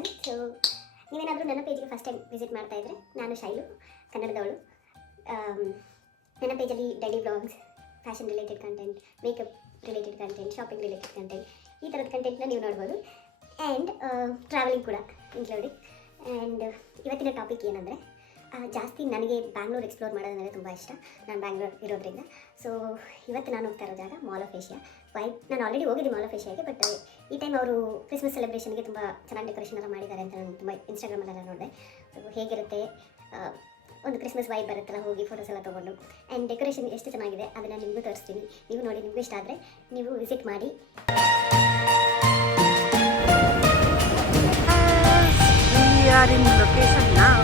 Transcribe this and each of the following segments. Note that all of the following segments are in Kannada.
ಎವ್ರಿವನ್. ಸೊ ನೀವೇನಾದರೂ ನನ್ನ ಪೇಜ್ಗೆ ಫಸ್ಟ್ ಟೈಮ್ ವಿಸಿಟ್ ಮಾಡ್ತಾ ಇದ್ದರೆ, ನಾನು ಶೈಲು, ಕನ್ನಡದವಳು. ನನ್ನ ಪೇಜಲ್ಲಿ daily vlogs, fashion related content, makeup related content, shopping related content, ಈ ಥರದ ಕಂಟೆಂಟ್ನ ನೀವು ನೋಡ್ಬೋದು. ಆ್ಯಂಡ್ ಟ್ರಾವೆಲಿಂಗ್ ಕೂಡ ಇನ್ಕ್ಲೂಡಿಂಗ್. ಆ್ಯಂಡ್ ಇವತ್ತಿನ ಟಾಪಿಕ್ ಏನಂದರೆ, ಜಾಸ್ತಿ ನನಗೆ ಬ್ಯಾಂಗ್ಳೂರ್ ಎಕ್ಸ್ಪ್ಲೋರ್ ಮಾಡೋದಂದರೆ ತುಂಬ ಇಷ್ಟ. ನಾನು ಬ್ಯಾಂಗ್ಳೂರ್ ಇರೋದ್ರಿಂದ. ಸೊ ಇವತ್ತು ನಾನು ಹೋಗ್ತಾ ಇರೋ ಜಾಗ ಮಾಲ್ ಆಫ್ ಏಷ್ಯಾ. ನಾನು ಆಲ್ರೆಡಿ ಹೋಗಿದ್ದೆ ಮಾಲ್ ಆಫ್ ಏಷ್ಯಾಗೆ, ಬಟ್ ಈ ಟೈಮ್ ಅವರು ಕ್ರಿಸ್ಮಸ್ ಸೆಲೆಬ್ರೇಷನ್ಗೆ ತುಂಬ ಚೆನ್ನಾಗಿ ಡೆಕೋರೇಷನ್ ಎಲ್ಲ ಮಾಡಿದ್ದಾರೆ ಅಂತ ನಾನು ತುಂಬ ಇನ್ಸ್ಟಾಗ್ರಾಮಲ್ಲೆಲ್ಲ ನೋಡಿದೆ. ಸೊ ಹೇಗಿರುತ್ತೆ, ಒಂದು ಕ್ರಿಸ್ಮಸ್ ವೈಬ್ ಬರುತ್ತಲ್ಲ, ಹೋಗಿ ಫೋಟೋಸ್ ಎಲ್ಲ ತೊಗೊಂಡು. ಆ್ಯಂಡ್ ಡೆಕೋರೇಷನ್ ಎಷ್ಟು ಚೆನ್ನಾಗಿದೆ ಅದನ್ನು ನಿಮಗೂ ತೋರಿಸ್ತೀನಿ. ನೀವು ನೋಡಿ, ನಿಮಗೂ ಇಷ್ಟ ಆದರೆ ನೀವು ವಿಸಿಟ್ ಮಾಡಿ. We are in location now.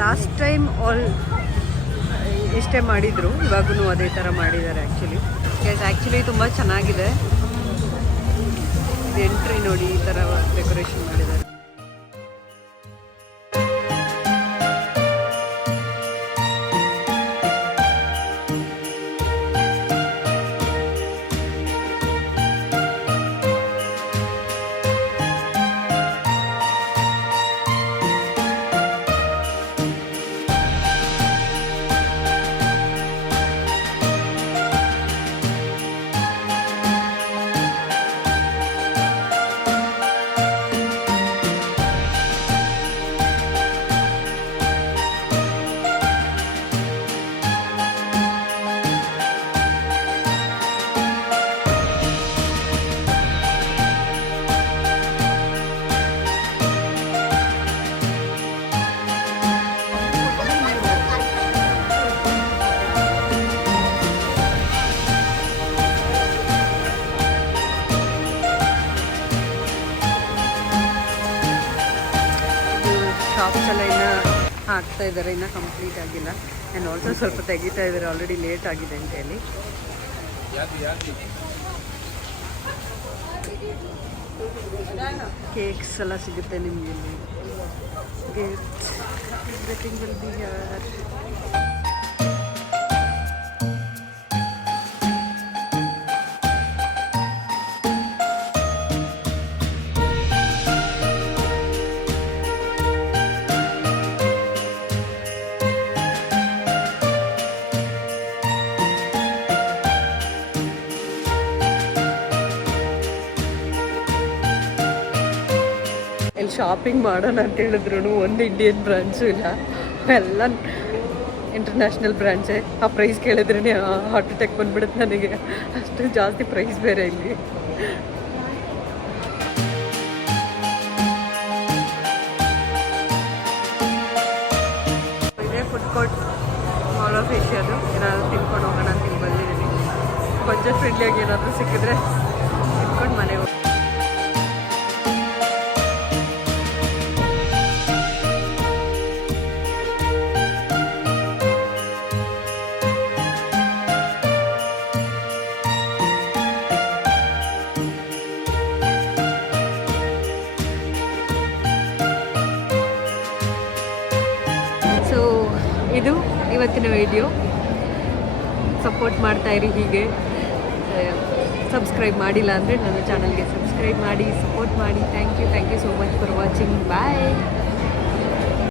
Last time ಎಷ್ಟೇ ಮಾಡಿದ್ರು, ಇವಾಗೂ ಅದೇ ಥರ ಮಾಡಿದ್ದಾರೆ. ಆ್ಯಕ್ಚುಲಿ ತುಂಬ ಚೆನ್ನಾಗಿದೆ. ಎಂಟ್ರಿ ನೋಡಿ, ಈ ಥರ ಡೆಕೋರೇಷನ್ ಮಾಡಿದ್ದಾರೆ. ಶಾಪ್ಸ್ ಎಲ್ಲ ಇನ್ನೂ ಹಾಕ್ತಾ ಇದ್ದಾರೆ, ಇನ್ನೂ ಕಂಪ್ಲೀಟ್ ಆಗಿಲ್ಲ. ಆ್ಯಂಡ್ ಆಲ್ಸೋ ಸ್ವಲ್ಪ ತೆಗಿತಾ ಇದ್ದಾರೆ, ಆಲ್ರೆಡಿ ಲೇಟ್ ಆಗಿದೆ ಅಂತ ಹೇಳಿ. ಕೇಕ್ಸ್ ಎಲ್ಲ ಸಿಗುತ್ತೆ ನಿಮಗೆ ಇಲ್ಲಿ. Gifts, everything will be here. ಇಲ್ಲಿ ಶಾಪಿಂಗ್ ಮಾಡೋಣ ಅಂತ ಹೇಳಿದ್ರು ಒಂದು ಇಂಡಿಯನ್ ಬ್ರ್ಯಾಂಡ್ಸು ಇಲ್ಲ, ಎಲ್ಲ ಇಂಟರ್ನ್ಯಾಷನಲ್ ಬ್ರ್ಯಾಂಡ್ಸೇ. ಆ ಪ್ರೈಸ್ ಕೇಳಿದ್ರೇ ಹಾರ್ಟ್ ಅಟ್ಯಾಕ್ ಬಂದ್ಬಿಡುತ್ತೆ ನನಗೆ, ಅಷ್ಟು ಜಾಸ್ತಿ ಪ್ರೈಸ್ ಬೇರೆ ಇಲ್ಲಿ. ಇದೇ ಫುಡ್ ಕೋರ್ಟ್ ಮಾಲ್ ಆಫ್ ಏಷ್ಯಾದು. ಏನಾದರೂ ತಿನ್ಕೊಂಡು ಹೋಗೋಣ ಅಂತ ಬಂದಿದ್ದೀನಿ. ಬಜೆಟ್ ಫ್ರೆಂಡ್ಲಿಯಾಗಿ ಏನಾದರೂ ಸಿಕ್ಕಿದ್ರೆ ತಿನ್ಕೊಂಡು ಮನೆಗೆ ಹೋಗಿ. ಇದು ಇವತ್ತಿನ ವಿಡಿಯೋ. ಸಪೋರ್ಟ್ ಮಾಡ್ತಾಯಿರಿ ಹೀಗೆ. ಸಬ್ಸ್ಕ್ರೈಬ್ ಮಾಡಿಲ್ಲ ಅಂದರೆ ನನ್ನ ಚಾನಲ್ಗೆ ಸಬ್ಸ್ಕ್ರೈಬ್ ಮಾಡಿ, ಸಪೋರ್ಟ್ ಮಾಡಿ. Thank you so much for watching. Bye.